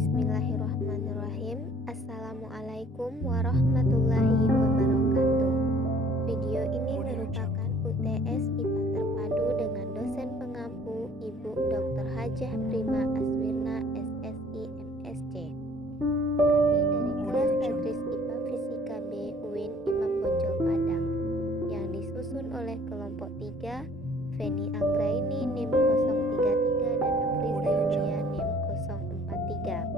Bismillahirrahmanirrahim. Assalamualaikum warahmatullahi wabarakatuh. Video ini merupakan UTS IPA terpadu dengan dosen pengampu Ibu Dr. Hajah Prima Aswirna SSI MSc. Kami dari kelas Tadris IPA Fisika B UIN Imam Bonjol Padang yang disusun oleh kelompok 3 Feni Anggraini NIM 033 dan Nofriza Yulia NIM 043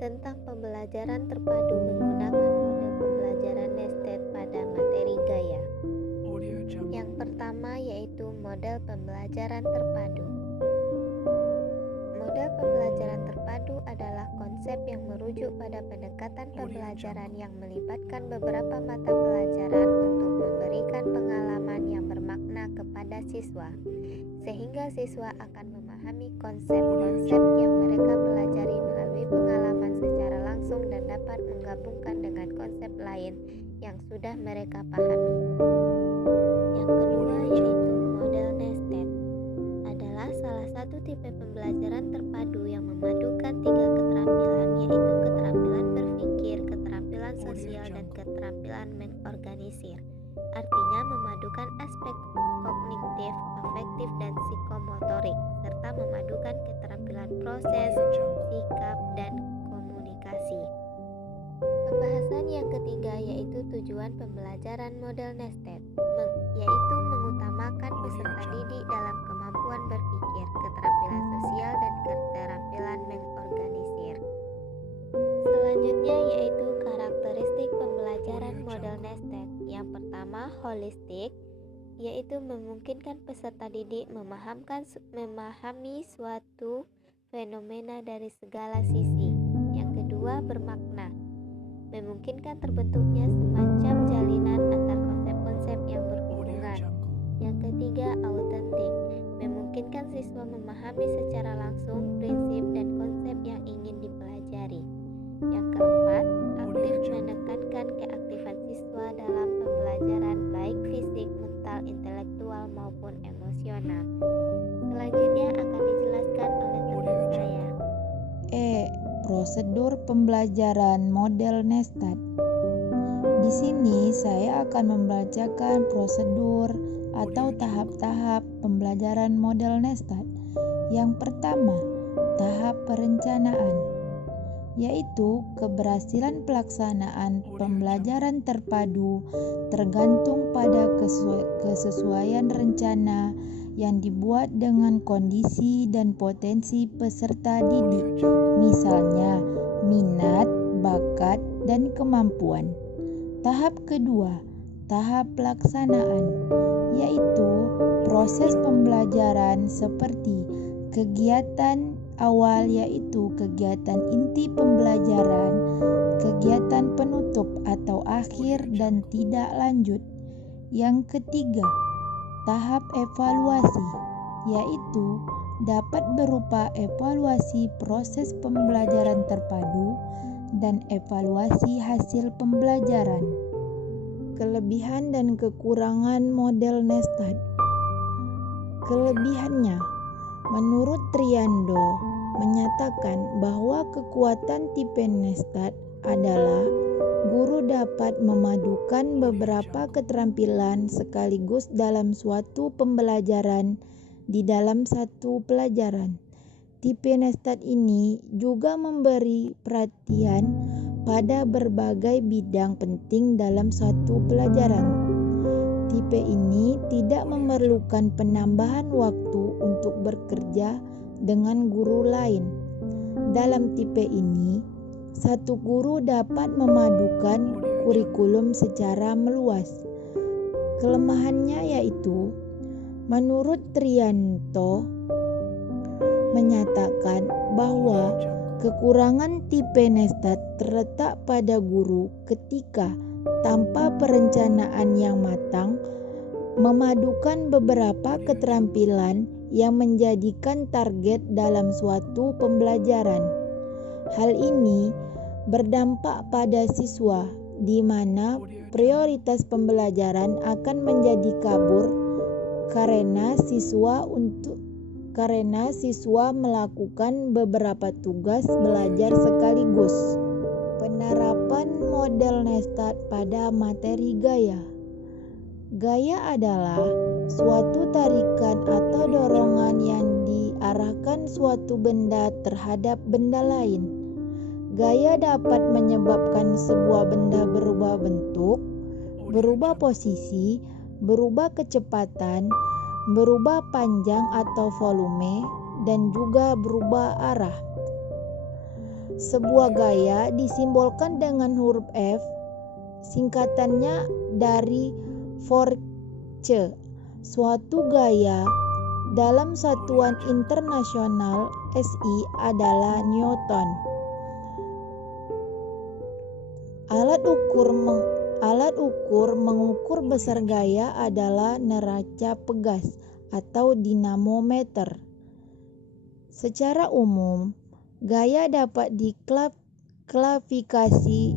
tentang pembelajaran terpadu menggunakan model pembelajaran nested pada materi gaya. Yang pertama yaitu model pembelajaran terpadu. Model pembelajaran terpadu adalah konsep yang merujuk pada pendekatan pembelajaran yang melibatkan beberapa mata pelajaran untuk memberikan pengalaman yang bermakna kepada siswa, sehingga siswa akan memahami konsep-konsep yang mereka pelajari melalui pengalaman secara langsung dan dapat menggabungkan dengan konsep lain yang sudah mereka pahami. Yang kedua yaitu model nested adalah salah satu tipe pembelajaran terpadu yang memadukan 3 keterampilan, yaitu keterampilan berpikir, keterampilan sosial, dan keterampilan mengorganisir. Artinya memadukan aspek kognitif, afektif, dan psikomotorik, serta memadukan keterampilan proses, sikap, dan komunikasi. Pembahasan yang ketiga yaitu tujuan pembelajaran model nested, yaitu mengutamakan peserta didik dalam kemampuan berpikir, keterampilan sosial, dan keterampilan mengorganisir. Selanjutnya yaitu karakteristik pembelajaran model nested. Yang pertama, holistik, yaitu memungkinkan peserta didik memahami suatu fenomena dari segala sisi. Yang kedua, bermakna, memungkinkan terbentuknya semacam jalinan antar konsep-konsep yang berhubungan. Yang ketiga, autentik, memungkinkan siswa memahami secara langsung prinsip dan konsep yang ingin dipelajari. Yang keempat, aktif, menekankan keaktifan siswa dalam pembelajaran baik fisik, mental, intelektual maupun emosional. Selanjutnya akan dijelaskan oleh teman saya. Prosedur pembelajaran model nested. Di sini saya akan membacakan prosedur atau tahap-tahap pembelajaran model nested. Yang pertama, tahap perencanaan, yaitu keberhasilan pelaksanaan pembelajaran terpadu tergantung pada kesesuaian rencana yang dibuat dengan kondisi dan potensi peserta didik, misalnya minat, bakat, dan kemampuan. Tahap kedua, tahap pelaksanaan, yaitu proses pembelajaran seperti kegiatan awal, yaitu kegiatan inti pembelajaran, kegiatan penutup atau akhir, dan tidak lanjut. Yang ketiga, tahap evaluasi, yaitu dapat berupa evaluasi proses pembelajaran terpadu dan evaluasi hasil pembelajaran. Kelebihan dan kekurangan model nested. Kelebihannya, menurut Triando, menyatakan bahwa kekuatan tipe nested adalah guru dapat memadukan beberapa keterampilan sekaligus dalam suatu pembelajaran di dalam satu pelajaran. Tipe nested ini juga memberi perhatian pada berbagai bidang penting dalam suatu pelajaran. Tipe ini tidak memerlukan penambahan waktu untuk bekerja dengan guru lain. Dalam tipe ini, satu guru dapat memadukan kurikulum secara meluas. Kelemahannya yaitu, menurut Trianto, menyatakan bahwa kekurangan tipe nested terletak pada guru ketika tanpa perencanaan yang matang memadukan beberapa keterampilan yang menjadikan target dalam suatu pembelajaran. Hal ini berdampak pada siswa, di mana prioritas pembelajaran akan menjadi kabur karena siswa karena siswa melakukan beberapa tugas belajar sekaligus. Penerapan model Nestat pada materi gaya. Gaya adalah suatu tarikan atau dorongan yang diarahkan suatu benda terhadap benda lain. Gaya dapat menyebabkan sebuah benda berubah bentuk, berubah posisi, berubah kecepatan, berubah panjang atau volume, dan juga berubah arah. Sebuah gaya disimbolkan dengan huruf F, singkatannya dari force. Suatu gaya dalam satuan internasional SI adalah Newton. Alat ukur mengukur besar gaya adalah neraca pegas atau dinamometer. Secara umum, gaya dapat diklasifikasi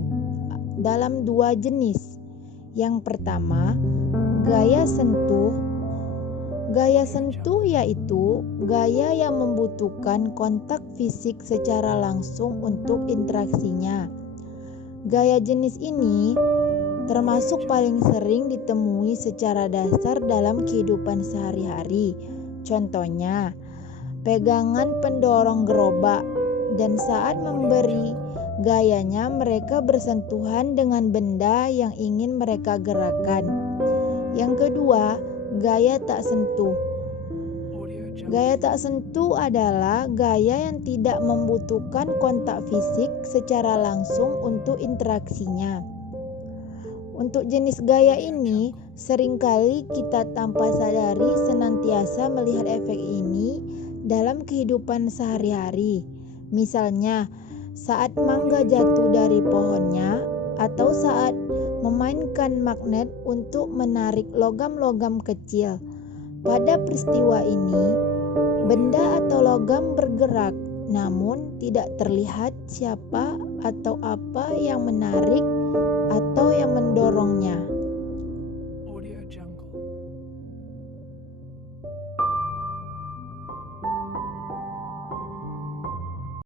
dalam dua jenis. Yang pertama, gaya sentuh. Gaya sentuh yaitu gaya yang membutuhkan kontak fisik secara langsung untuk interaksinya. Gaya jenis ini termasuk paling sering ditemui secara dasar dalam kehidupan sehari-hari. Contohnya, pegangan pendorong gerobak, dan saat memberi gayanya mereka bersentuhan dengan benda yang ingin mereka gerakkan. Yang kedua, gaya tak sentuh. Gaya tak sentuh adalah gaya yang tidak membutuhkan kontak fisik secara langsung untuk interaksinya. Untuk jenis gaya ini, seringkali kita tanpa sadari senantiasa melihat efek ini dalam kehidupan sehari-hari. Misalnya, saat mangga jatuh dari pohonnya atau saat memainkan magnet untuk menarik logam-logam kecil. Pada peristiwa ini, benda atau logam bergerak, namun tidak terlihat siapa atau apa yang menarik atau yang mendorongnya.